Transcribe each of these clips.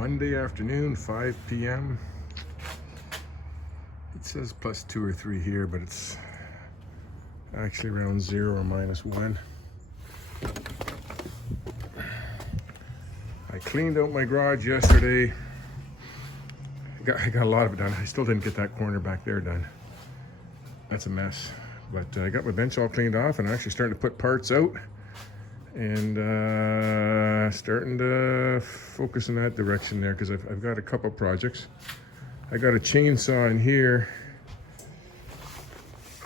Monday afternoon, 5 p.m. It says plus 2 or 3 here, but it's actually around 0 or -1. I cleaned out my garage yesterday. I got a lot of it done. I still didn't get that corner back there done. That's a mess. But I got my bench all cleaned off, and I'm actually starting to put parts out and starting to focus in that direction there, because I've got a couple projects. I got a chainsaw in here.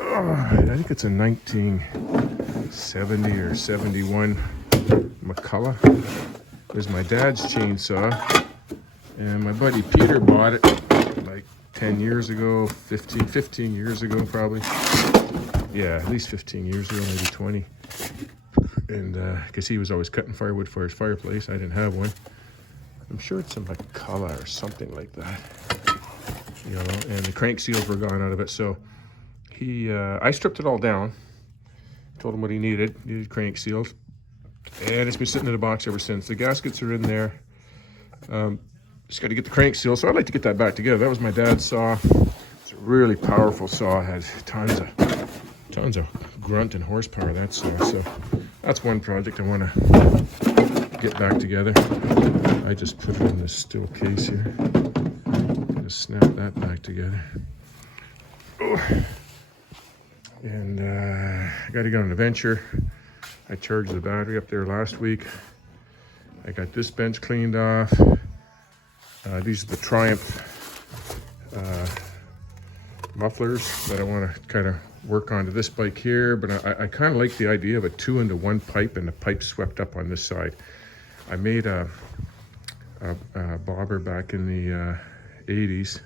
Oh, I think it's a 1970 or 71 McCullough. It was my dad's chainsaw, and my buddy Peter bought it like 10 years ago, 15 years ago probably. Yeah, at least 15 years ago, maybe 20. And because he was always cutting firewood for his fireplace. I didn't have one. I'm sure it's a McCullough or something like that. You know, and the crank seals were gone out of it. So I stripped it all down. Told him what he needed crank seals. And it's been sitting in a box ever since. The gaskets are in there. Just got to get the crank seal. So I'd like to get that back together. That was my dad's saw. It's a really powerful saw. It had tons of grunt and horsepower, that saw. So that's one project I want to get back together. I just put it in this steel case here. Just snap that back together. Oh. And I got to get on an adventure. I charged the battery up there last week. I got this bench cleaned off. These are the Triumph mufflers that I want to kind of work onto this bike here, but I kind of like the idea of a 2-into-1 pipe and the pipe swept up on this side. I made a bobber back in the 80s,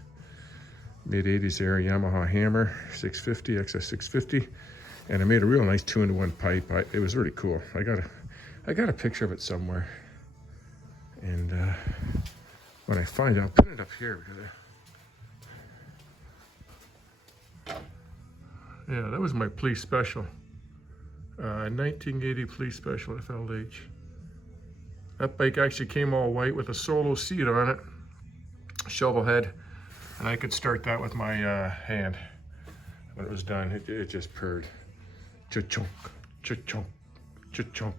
mid-80s there, a Yamaha Hammer 650, XS650, and I made a real nice 2-into-1 pipe. It was really cool. I got a picture of it somewhere, and when I find it, I'll put it up here because yeah, that was my police special. 1980 police special FLH. That bike actually came all white with a solo seat on it, shovel head, and I could start that with my hand. When it was done, it just purred. Cha-chunk, cha-chunk, cha-chunk,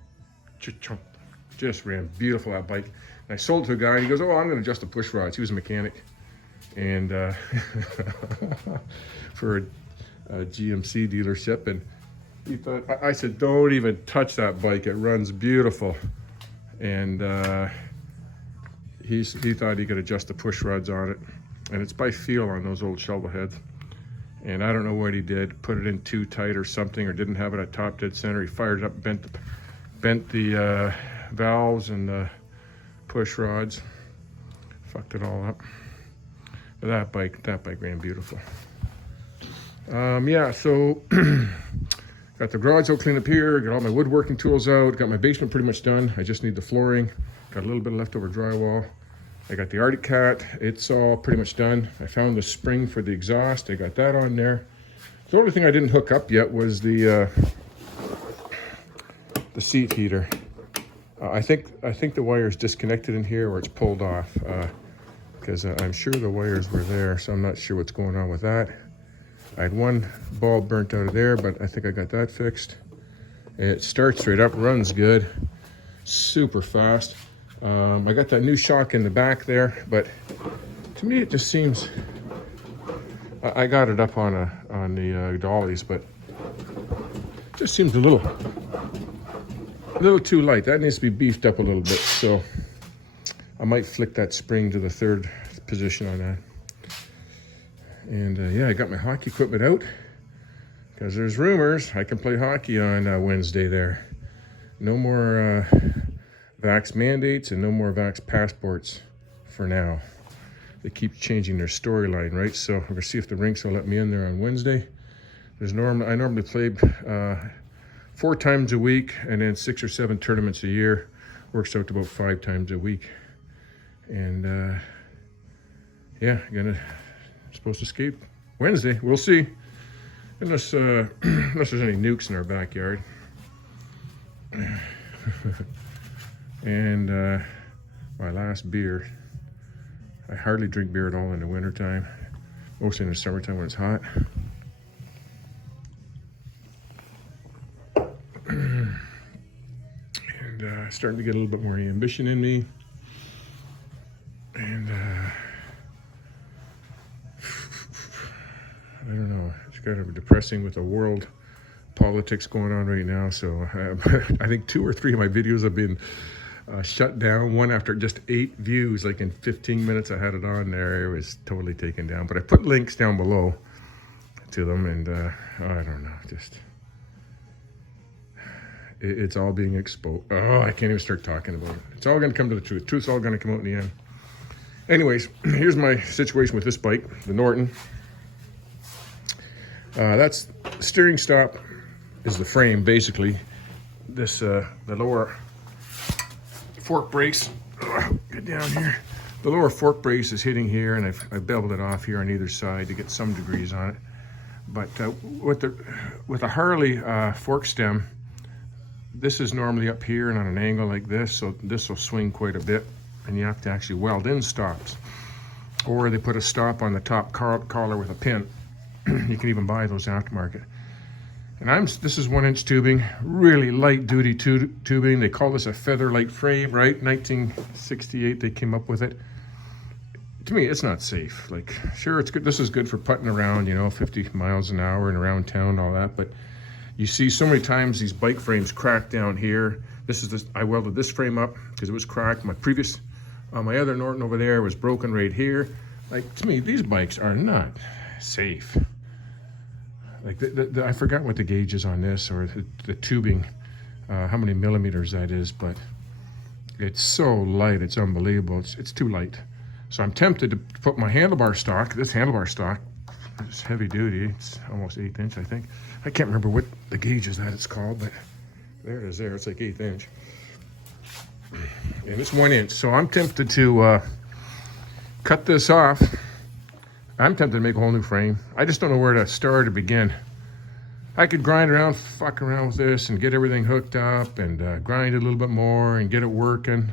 cha-chunk. Just ran beautiful, that bike. And I sold it to a guy, and he goes, oh, I'm gonna adjust the push rods. He was a mechanic. And for a GMC dealership, and he thought, I said, don't even touch that bike, it runs beautiful. And he thought he could adjust the push rods on it, and it's by feel on those old shovel heads. And I don't know what he did, put it in too tight or something, or didn't have it at top dead center. He fired it up, bent the valves and the push rods, fucked it all up. But that bike ran beautiful. Yeah, so got the garage all cleaned up here, got all my woodworking tools out, got my basement pretty much done. I just need the flooring, got a little bit of leftover drywall. I got the Arctic Cat, it's all pretty much done. I found the spring for the exhaust, I got that on there. The only thing I didn't hook up yet was the seat heater. I think the wire's disconnected in here, or it's pulled off, because I'm sure the wires were there, so I'm not sure what's going on with that. I had one bulb burnt out of there, but I think I got that fixed. It starts straight up, runs good, super fast. I got that new shock in the back there, but to me it just seems, I got it up on the dollies, but it just seems a little too light. That needs to be beefed up a little bit, so I might flick that spring to the 3rd position on that. And yeah, I got my hockey equipment out, because there's rumors I can play hockey on Wednesday there. No more vax mandates and no more vax passports for now. They keep changing their storyline, right? So we're gonna see if the rinks will let me in there on Wednesday. I normally play 4 times a week, and then 6 or 7 tournaments a year. Works out to about 5 times a week. And yeah, supposed to skate Wednesday. We'll see, unless there's any nukes in our backyard. And my last beer. I hardly drink beer at all in the wintertime, mostly in the summertime when it's hot. And starting to get a little bit more ambition in me. And I don't know, it's kind of depressing with the world politics going on right now. So I think 2 or 3 of my videos have been shut down. One after just 8 views, like in 15 minutes I had it on there, it was totally taken down. But I put links down below to them, and I don't know, just it's all being exposed. Oh, I can't even start talking about it. It's all going to come to the truth. Truth's all going to come out in the end. Anyways, here's my situation with this bike, the Norton. That's steering stop is the frame, basically. This the lower fork brace. Get down here. The lower fork brace is hitting here, and I've beveled it off here on either side to get some degrees on it. But with a Harley fork stem, this is normally up here and on an angle like this, so this will swing quite a bit, and you have to actually weld in stops. Or they put a stop on the top collar with a pin. You can even buy those aftermarket. And this is 1-inch tubing, really light duty tubing. They call this a feather light frame, right? 1968 they came up with it. To me, it's not safe. Like, sure, it's good. This is good for putting around, you know, 50 miles an hour and around town, all that. But you see so many times these bike frames crack down here. I welded this frame up because it was cracked. My other Norton over there was broken right here. Like, to me, these bikes are not safe. Like, I forgot what the gauge is on this, or the tubing, how many millimeters that is, but it's so light, it's unbelievable. It's too light. So I'm tempted to put my handlebar stock, this handlebar stock, it's heavy duty, it's almost 1/8 inch, I think. I can't remember what the gauge is that it's called, but there it is there, it's like 1/8 inch. And it's 1 inch, so I'm tempted to cut this off. I'm tempted to make a whole new frame. I just don't know where to start or begin. I could grind around, fuck around with this and get everything hooked up and grind it a little bit more and get it working.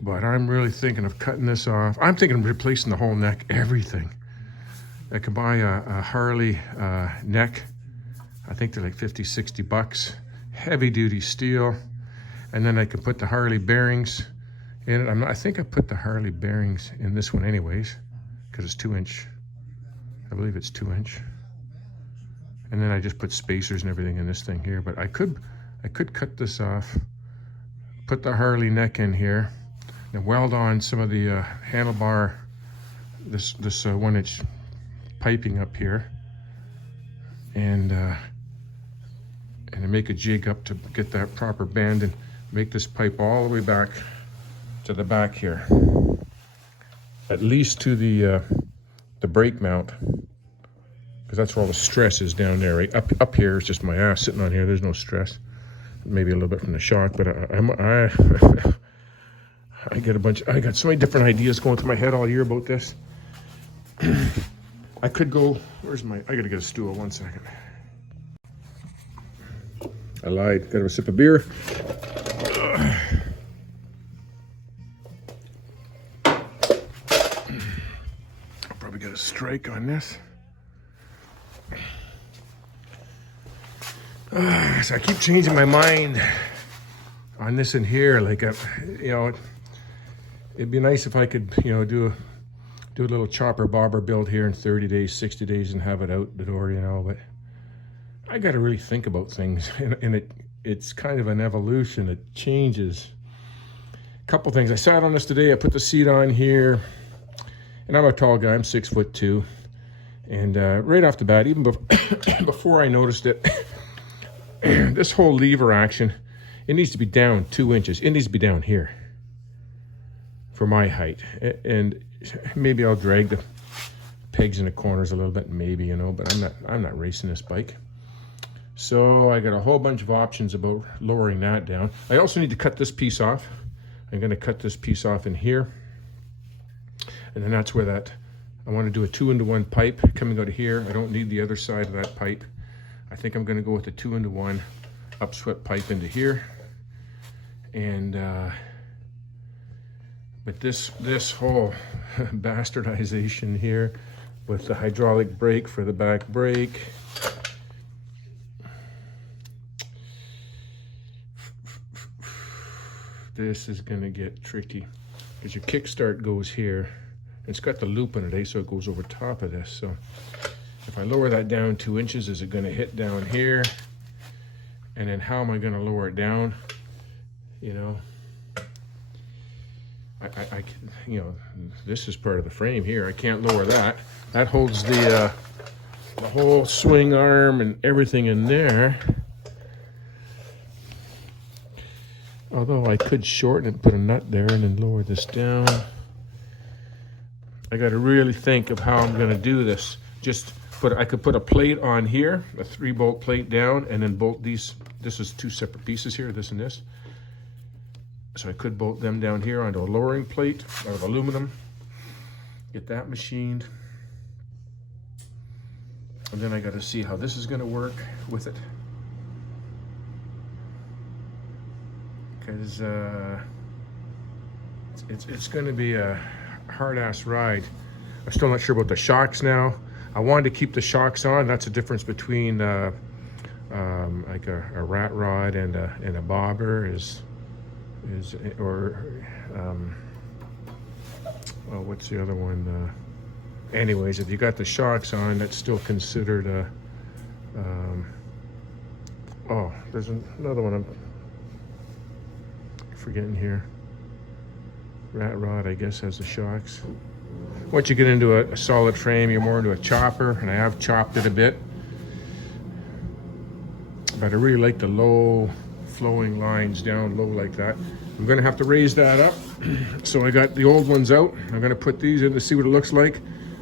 But I'm really thinking of cutting this off. I'm thinking of replacing the whole neck, everything. I could buy a Harley neck. I think they're like 50, 60 bucks. Heavy duty steel. And then I could put the Harley bearings in it. I think I put the Harley bearings in this one anyways, because it's 2 inch. I believe it's 2 inch. And then I just put spacers and everything in this thing here. But I could cut this off, put the Harley neck in here, and weld on some of the handlebar, this 1 inch piping up here, and then make a jig up to get that proper bend and make this pipe all the way back to the back here, at least to the brake mount, because that's where all the stress is down there. Right up here is just my ass sitting on here. There's no stress, maybe a little bit from the shock, but I got so many different ideas going through my head all year about this. I could go, I gotta get a stool, 1 second. I lied, gotta have a sip of beer. I'll probably get a strike on this. So I keep changing my mind on this and here. Like, you know, it'd be nice if I could, you know, do a little chopper bobber build here in 30 days, 60 days and have it out the door, you know. But I got to really think about things, and it's kind of an evolution. It changes. A couple things. I sat on this today. I put the seat on here, and I'm a tall guy. I'm 6'2", and right off the bat, even before I noticed it, this whole lever action, it needs to be down 2 inches. It needs to be down here for my height, and maybe I'll drag the pegs in the corners a little bit, maybe, you know, but I'm not racing this bike. So I got a whole bunch of options about lowering that down. I also need to cut this piece off. I'm going to cut this piece off in here, and then that's where I want to do a 2-into-1 pipe coming out of here. I don't need the other side of that pipe. I think I'm going to go with a 2-into-1 upswept pipe into here, and But this whole bastardization here with the hydraulic brake for the back brake, this is gonna get tricky because your kickstart goes here. It's got the loop in it, so it goes over top of this. So if I lower that down 2 inches, is it gonna hit down here? And then how am I gonna lower it down? You know, I you know, this is part of the frame here. I can't lower that. That holds the whole swing arm and everything in there. Although I could shorten it, put a nut there, and then lower this down. I got to really think of how I'm going to do this. I could put a plate on here, a 3-bolt plate down, and then bolt these. This is 2 separate pieces here, this and this. So I could bolt them down here onto a lowering plate of aluminum. Get that machined. And then I got to see how this is going to work with it. Because it's going to be a hard-ass ride. I'm still not sure about the shocks now. I wanted to keep the shocks on. That's the difference between like a rat rod and a bobber oh, what's the other one? Anyways, if you got the shocks on, that's still considered a. Oh, there's another one I'm forgetting here. Rat rod, I guess, has the shocks. Once you get into a solid frame, you're more into a chopper, and I have chopped it a bit. But I really like the low flowing lines down low like that. I'm gonna have to raise that up. So I got the old ones out. I'm gonna put these in to see what it looks like.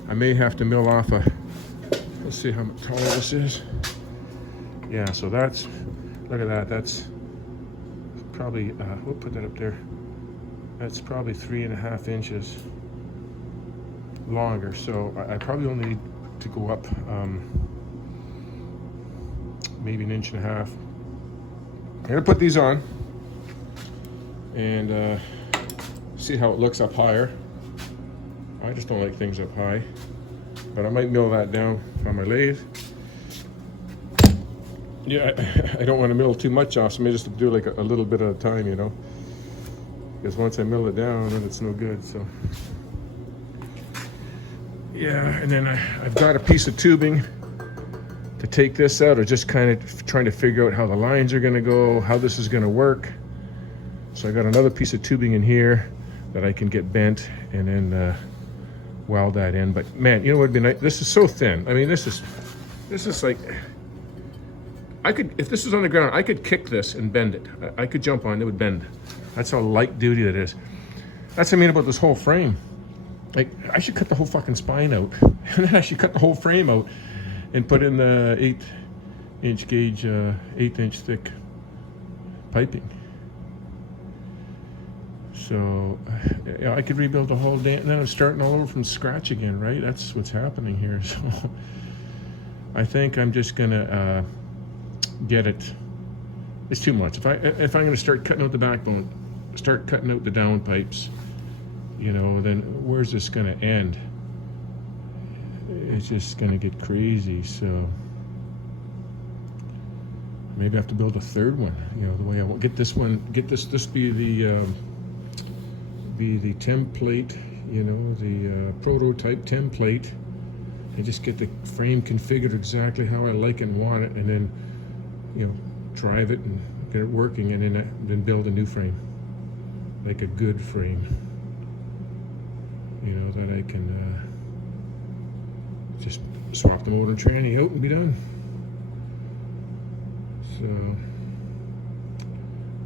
I may have to mill off let's see how tall this is. Yeah, so that's, look at that, that's probably, we'll put that up there. That's probably 3.5 inches longer. So I probably only need to go up maybe 1.5 inches. I'm gonna put these on and see how it looks up higher. I just don't like things up high, but I might mill that down on my lathe. Yeah, I don't want to mill too much off, so I may just do like a little bit at a time, you know, because once I mill it down, then it's no good. So yeah, and then I've got a piece of tubing to take this out, or just kind of trying to figure out how the lines are going to go, how this is going to work. So I got another piece of tubing in here that I can get bent and then weld that in. But man, you know what would be nice? This is so thin. I mean, this is like, I could, if this was on the ground, I could kick this and bend it. I could jump on it, would bend. That's how light duty it is. That's what I mean about this whole frame. Like, I should cut the whole fucking spine out, and then I should cut the whole frame out and put in the 8-inch gauge, 1/8-inch thick piping. So, yeah, I could rebuild the whole damn, and then I'm starting all over from scratch again, right? That's what's happening here. So, I think I'm just gonna get it. It's too much. If I'm gonna start cutting out the backbone, start cutting out the down pipes, you know, then where's this gonna end? It's just gonna get crazy. So maybe I have to build a third one, you know, the way I want. Get this one, get this be the template, you know, the prototype template, and just get the frame configured exactly how I like and want it, and then, you know, drive it and get it working, and then build a new frame, like a good frame, you know, that I can just swap the motor and tranny out and be done. So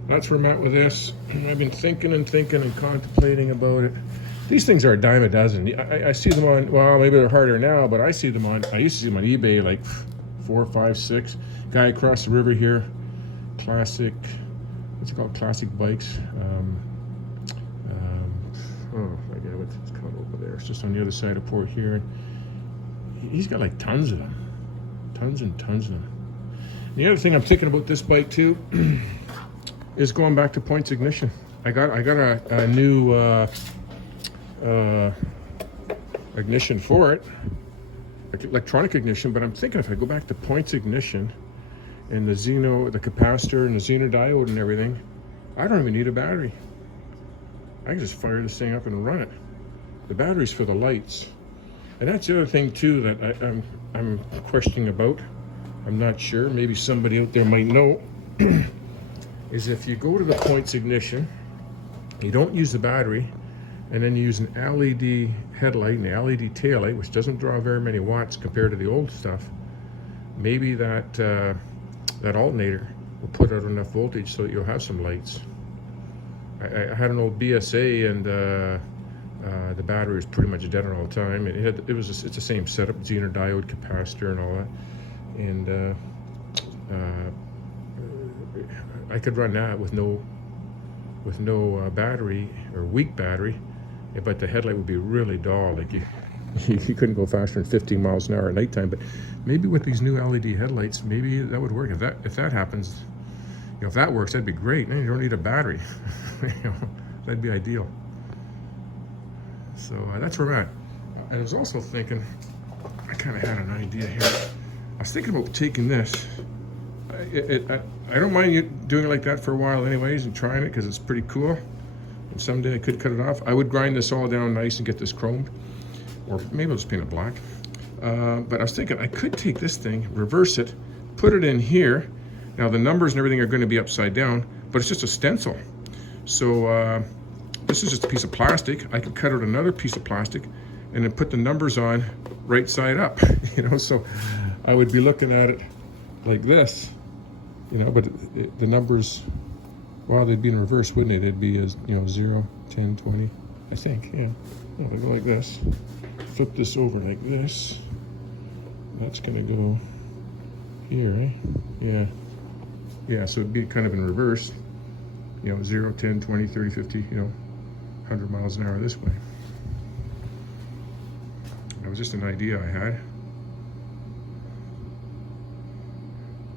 that's where I'm at with this. I've been thinking and contemplating about it. These things are a dime a dozen. I see them on, well, maybe they're harder now, but I see them on, I used to see them on eBay like 4, 5, 6. Guy across the river here, classic, what's it called? Classic Bikes. Oh, I forget what it's called over there. It's just on the other side of Port here. He's got like tons of them. Tons and tons of them. And the other thing I'm thinking about this bike too is going back to points ignition. I got a new ignition for it, electronic ignition, but I'm thinking if I go back to points ignition and the capacitor and the Xeno diode and everything, I don't even need a battery. I can just fire this thing up and run it. The battery's for the lights. And that's the other thing too that I'm questioning about. I'm not sure, maybe somebody out there might know, is if you go to the points ignition, you don't use the battery, and then you use an LED headlight and the LED taillight, which doesn't draw very many watts compared to the old stuff, maybe that alternator will put out enough voltage so that you'll have some lights. I had an old BSA, and the battery was pretty much dead all the time. It's the same setup, Xeno diode, capacitor, and all that. And I could run that with no battery, or weak battery, but the headlight would be really dull. Like you couldn't go faster than 15 miles an hour at nighttime. But maybe with these new LED headlights, maybe that would work. If that happens, you know, if that works, that'd be great. Man, you don't need a battery. You know, that'd be ideal. So that's where I'm at. I was also thinking, I kind of had an idea here. I was thinking about taking this. I don't mind you doing it like that for a while anyways and trying it because it's pretty cool. And someday I could cut it off. I would grind this all down nice and get this chromed. Or maybe I'll just paint it black. But I was thinking I could take this thing, reverse it, put it in here. Now the numbers and everything are going to be upside down, but it's just a stencil. So this is just a piece of plastic. I could cut out another piece of plastic and then put the numbers on right side up. You know, so I would be looking at it like this. You know, but the numbers, well, they'd be in reverse, wouldn't it? It'd be as, you know, 0, 10, 20, I think, yeah. No, I'd go like this. Flip this over like this. That's gonna go here, right? Yeah. Yeah, so it'd be kind of in reverse. You know, 0, 10, 20, 30, 50, you know, 100 miles an hour this way. That was just an idea I had.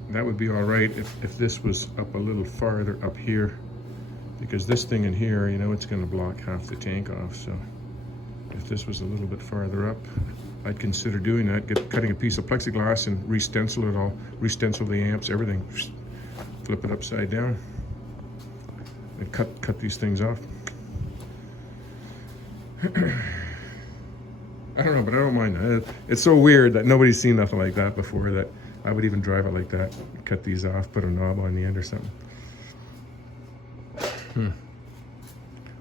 That would be all right if this was up a little farther up here, because this thing in here, you know, it's going to block half the tank off. So if this was a little bit farther up, I'd consider doing that, cutting a piece of plexiglass and re-stencil it all, re-stencil the amps, everything, flip it upside down, and cut these things off. I don't know, but I don't mind that. It's so weird that nobody's seen nothing like that before, that I would even drive it like that, cut these off, put a knob on the end or something.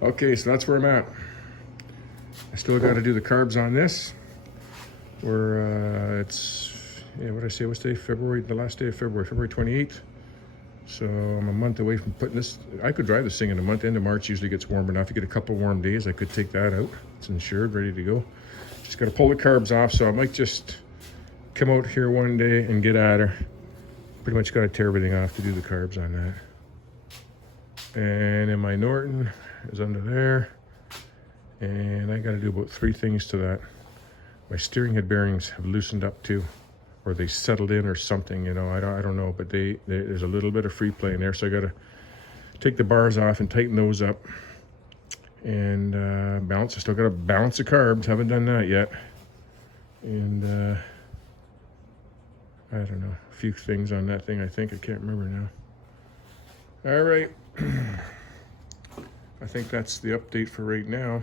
Okay, so that's where I'm at. I still got to do the carbs on this. It's, yeah, what did I say, what's today? February, the last day of February, February 28th. So I'm a month away from putting this. I could drive this thing in a month. End of March usually gets warm enough. You get a couple warm days, I could take that out. It's insured, ready to go. Just got to pull the carbs off, so I might just come out here one day and get at her. Pretty much got to tear everything off to do the carbs on that. And then my Norton is under there. And I got to do about 3 things to that. My steering head bearings have loosened up too, or they settled in or something, you know, I don't know, but there's a little bit of free play in there, so I got to take the bars off and tighten those up and balance. I still got to balance the carbs, haven't done that yet. And I don't know, a few things on that thing, I think. I can't remember now. All right. I think that's the update for right now.